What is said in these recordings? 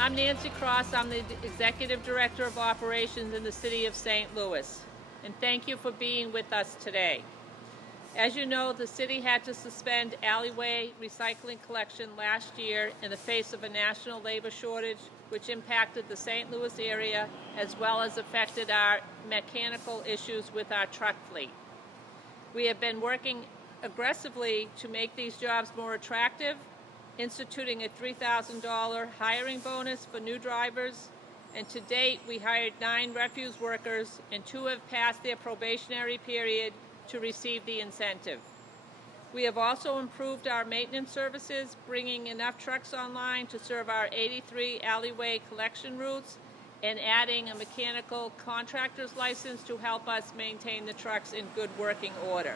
I'm Nancy Cross. I'm the Executive Director of Operations in the City of St. Louis. And thank you for being with us today. As you know, the city had to suspend alleyway recycling collection last year in the face of a national labor shortage, which impacted the St. Louis area as well as affected our mechanical issues with our truck fleet. We have been working aggressively to make these jobs more attractive, instituting a $3,000 hiring bonus for new drivers, and to date we hired 9 refuse workers and 2 have passed their probationary period to receive the incentive. We have also improved our maintenance services, bringing enough trucks online to serve our 83 alleyway collection routes and adding a mechanical contractor's license to help us maintain the trucks in good working order.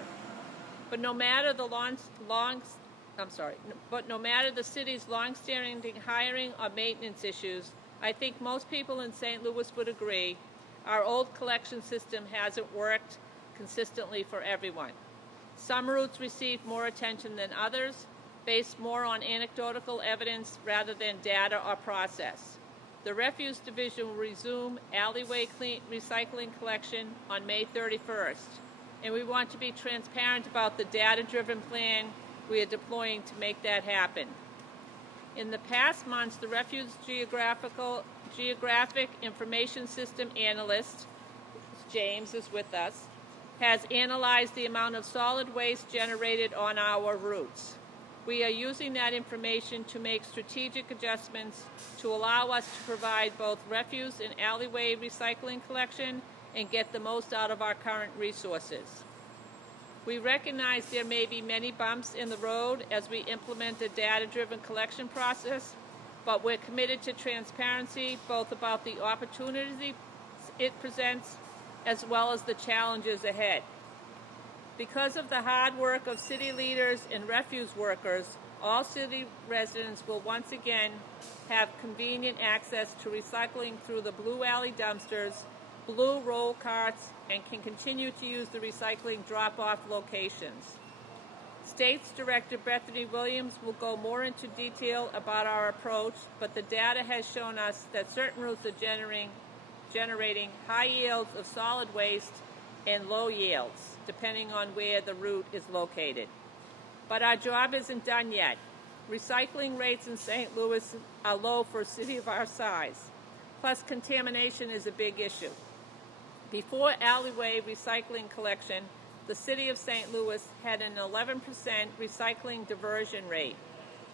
But no matter the city's long-standing hiring or maintenance issues, I think most people in St. Louis would agree our old collection system hasn't worked consistently for everyone. Some routes receive more attention than others, based more on anecdotal evidence rather than data or process. The Refuse Division will resume alleyway recycling collection on May 31st, and we want to be transparent about the data-driven plan we are deploying to make that happen. In the past months, the Refuse Geographic Information System Analyst, James is with us, has analyzed the amount of solid waste generated on our routes. We are using that information to make strategic adjustments to allow us to provide both refuse and alleyway recycling collection and get the most out of our current resources. We recognize there may be many bumps in the road as we implement a data-driven collection process, but we're committed to transparency both about the opportunities it presents as well as the challenges ahead. Because of the hard work of city leaders and refuse workers, all city residents will once again have convenient access to recycling through the Blue Alley dumpsters, blue roll carts, and can continue to use the recycling drop-off locations. State's Director Bethany Williams will go more into detail about our approach, but the data has shown us that certain routes are generating high yields of solid waste and low yields, depending on where the route is located. But our job isn't done yet. Recycling rates in St. Louis are low for a city of our size. Plus, contamination is a big issue. Before alleyway recycling collection, the city of St. Louis had an 11% recycling diversion rate.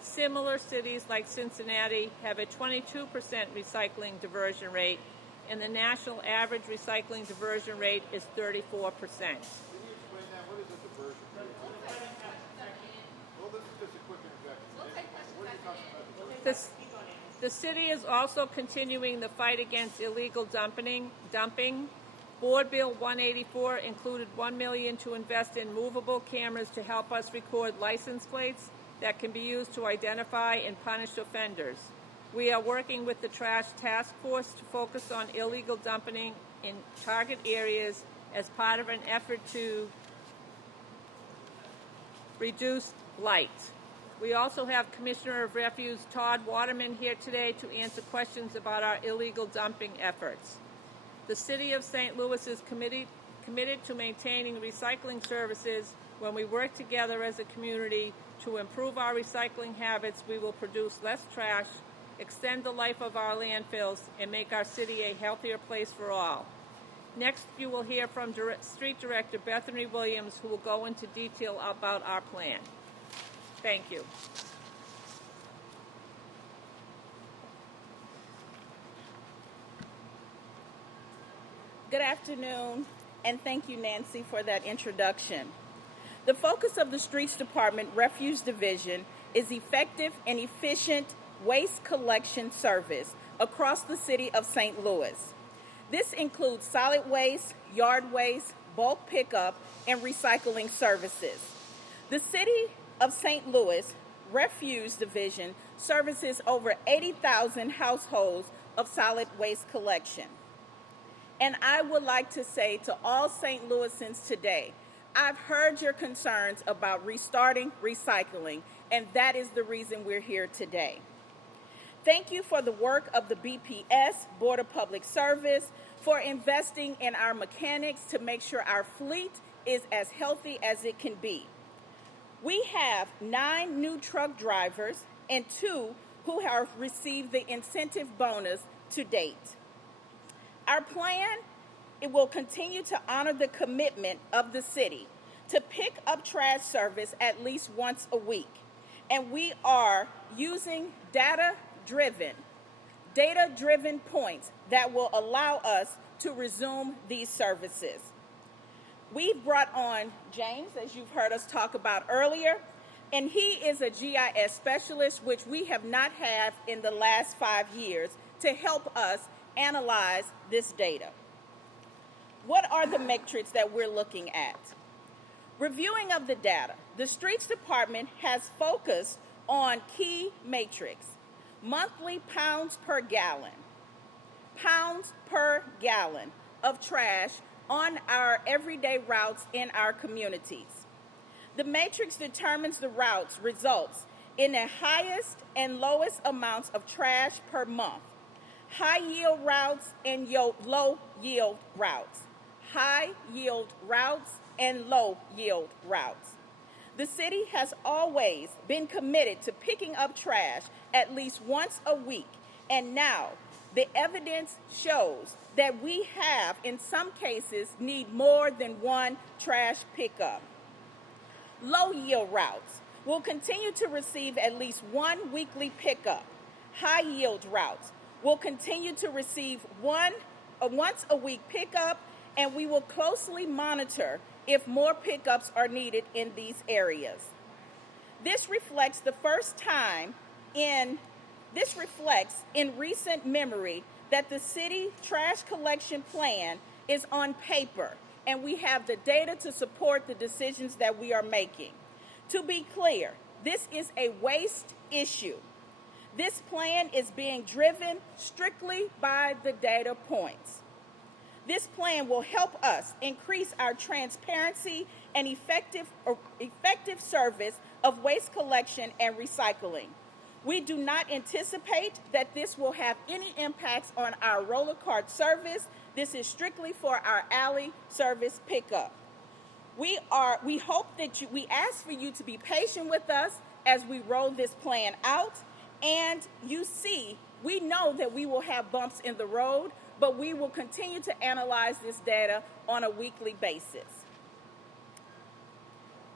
Similar cities like Cincinnati have a 22% recycling diversion rate, and the national average recycling diversion rate is 34%. Can you explain that? What is a diversion rate? Well, this is just a quick introduction. What are you talking about? The city is also continuing the fight against illegal dumping. Board Bill 184 included $1 million to invest in movable cameras to help us record license plates that can be used to identify and punish offenders. We are working with the Trash Task Force to focus on illegal dumping in target areas as part of an effort to reduce blight. We also have Commissioner of Refuse Todd Waterman here today to answer questions about our illegal dumping efforts. The City of St. Louis is committed to maintaining recycling services. When we work together as a community to improve our recycling habits, we will produce less trash, extend the life of our landfills, and make our city a healthier place for all. Next, you will hear from Street Director Bethany Williams, who will go into detail about our plan. Thank you. Good afternoon, and thank you, Nancy, for that introduction. The focus of the Streets Department Refuse Division is effective and efficient waste collection service across the city of St. Louis. This includes solid waste, yard waste, bulk pickup, and recycling services. The City of St. Louis Refuse Division services over 80,000 households of solid waste collection. And I would like to say to all St. Louisans today, I've heard your concerns about restarting recycling, and that is the reason we're here today. Thank you for the work of the BPS, Board of Public Service, for investing in our mechanics to make sure our fleet is as healthy as it can be. We have 9 new truck drivers and 2 who have received the incentive bonus to date. Our plan, it will continue to honor the commitment of the city to pick up trash service at least once a week. And we are using data-driven points that will allow us to resume these services. We've brought on James, as you've heard us talk about earlier, and he is a GIS specialist, which we have not had in the last 5 years, to help us analyze this data. What are the metrics that we're looking at? Reviewing of the data, the Streets Department has focused on key metrics: monthly pounds per gallon of trash on our everyday routes in our communities. The matrix determines the routes results in the highest and lowest amounts of trash per month. High yield routes and low yield routes. High yield routes and low yield routes. The city has always been committed to picking up trash at least once a week, and now the evidence shows that we have, in some cases, need more than one trash pickup. Low yield routes will continue to receive at least one weekly pickup. High yield routes will continue to receive a once a week pickup, and we will closely monitor if more pickups are needed in these areas. This reflects in recent memory that the city trash collection plan is on paper, and we have the data to support the decisions that we are making. To be clear, this is a waste issue. This plan is being driven strictly by the data points. This plan will help us increase our transparency and effective service of waste collection and recycling. We do not anticipate that this will have any impacts on our roller cart service. This is strictly for our alley service pickup. We ask for you to be patient with us as we roll this plan out. And we know that we will have bumps in the road, but we will continue to analyze this data on a weekly basis.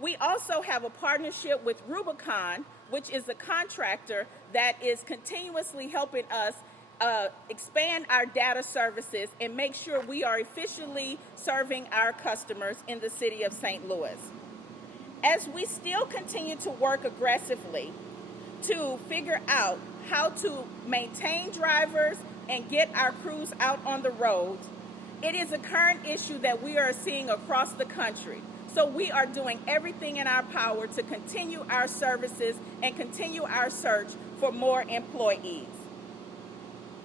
We also have a partnership with Rubicon, which is a contractor that is continuously helping us expand our data services and make sure we are efficiently serving our customers in the city of St. Louis. As we still continue to work aggressively to figure out how to maintain drivers and get our crews out on the roads, it is a current issue that we are seeing across the country. So we are doing everything in our power to continue our services and continue our search for more employees.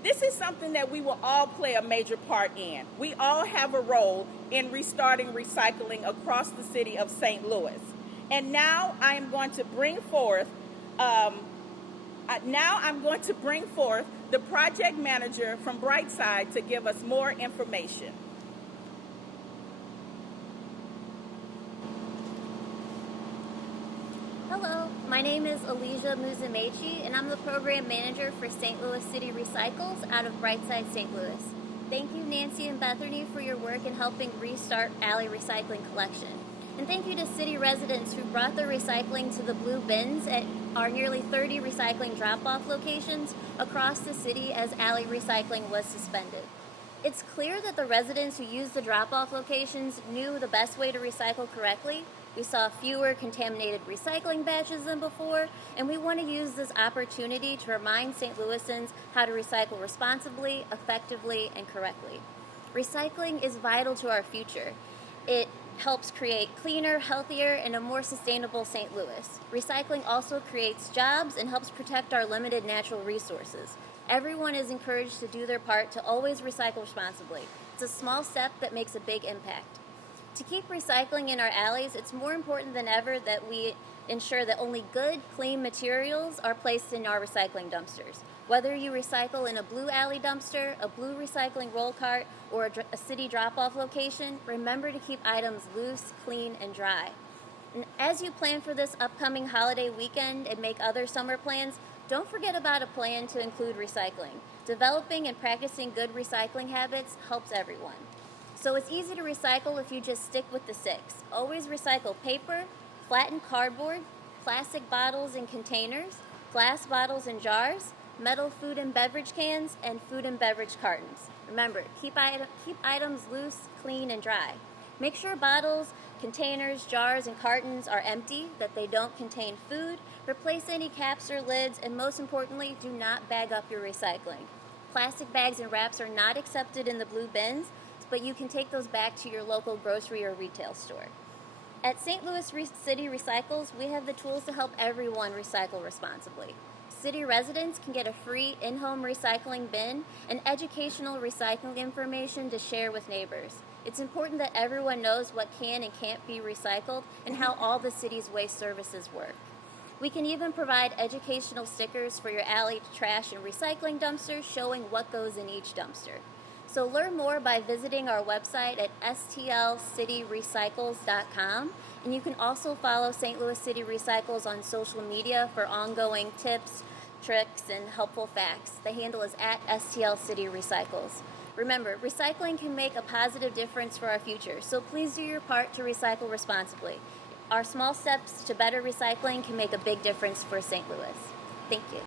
This is something that we will all play a major part in. We all have a role in restarting recycling across the city of St. Louis. And now I'm going to bring forth the project manager from Brightside to give us more information. Hello, my name is Elijah Muzamechi, and I'm the program manager for St. Louis City Recycles out of Brightside, St. Louis. Thank you, Nancy and Bethany, for your work in helping restart alley recycling collection. And thank you to city residents who brought their recycling to the blue bins at our nearly 30 recycling drop-off locations across the city as alley recycling was suspended. It's clear that the residents who used the drop-off locations knew the best way to recycle correctly. We saw fewer contaminated recycling batches than before, and we want to use this opportunity to remind St. Louisans how to recycle responsibly, effectively, and correctly. Recycling is vital to our future. It helps create cleaner, healthier, and a more sustainable St. Louis. Recycling also creates jobs and helps protect our limited natural resources. Everyone is encouraged to do their part to always recycle responsibly. It's a small step that makes a big impact. To keep recycling in our alleys, it's more important than ever that we ensure that only good, clean materials are placed in our recycling dumpsters. Whether you recycle in a blue alley dumpster, a blue recycling roll cart, or a city drop-off location, remember to keep items loose, clean, and dry. And as you plan for this upcoming holiday weekend and make other summer plans, don't forget about a plan to include recycling. Developing and practicing good recycling habits helps everyone. So it's easy to recycle if you just stick with the 6. Always recycle paper, flattened cardboard, plastic bottles and containers, glass bottles and jars, metal food and beverage cans, and food and beverage cartons. Remember, keep items loose, clean, and dry. Make sure bottles, containers, jars, and cartons are empty, that they don't contain food. Replace any caps or lids, and most importantly, do not bag up your recycling. Plastic bags and wraps are not accepted in the blue bins, but you can take those back to your local grocery or retail store. At St. Louis City Recycles, we have the tools to help everyone recycle responsibly. City residents can get a free in-home recycling bin and educational recycling information to share with neighbors. It's important that everyone knows what can and can't be recycled and how all the city's waste services work. We can even provide educational stickers for your alley trash and recycling dumpsters showing what goes in each dumpster. So learn more by visiting our website at stlcityrecycles.com, and you can also follow St. Louis City Recycles on social media for ongoing tips, tricks, and helpful facts. The handle is at STL City Recycles. Remember, recycling can make a positive difference for our future, so please do your part to recycle responsibly. Our small steps to better recycling can make a big difference for St. Louis. Thank you.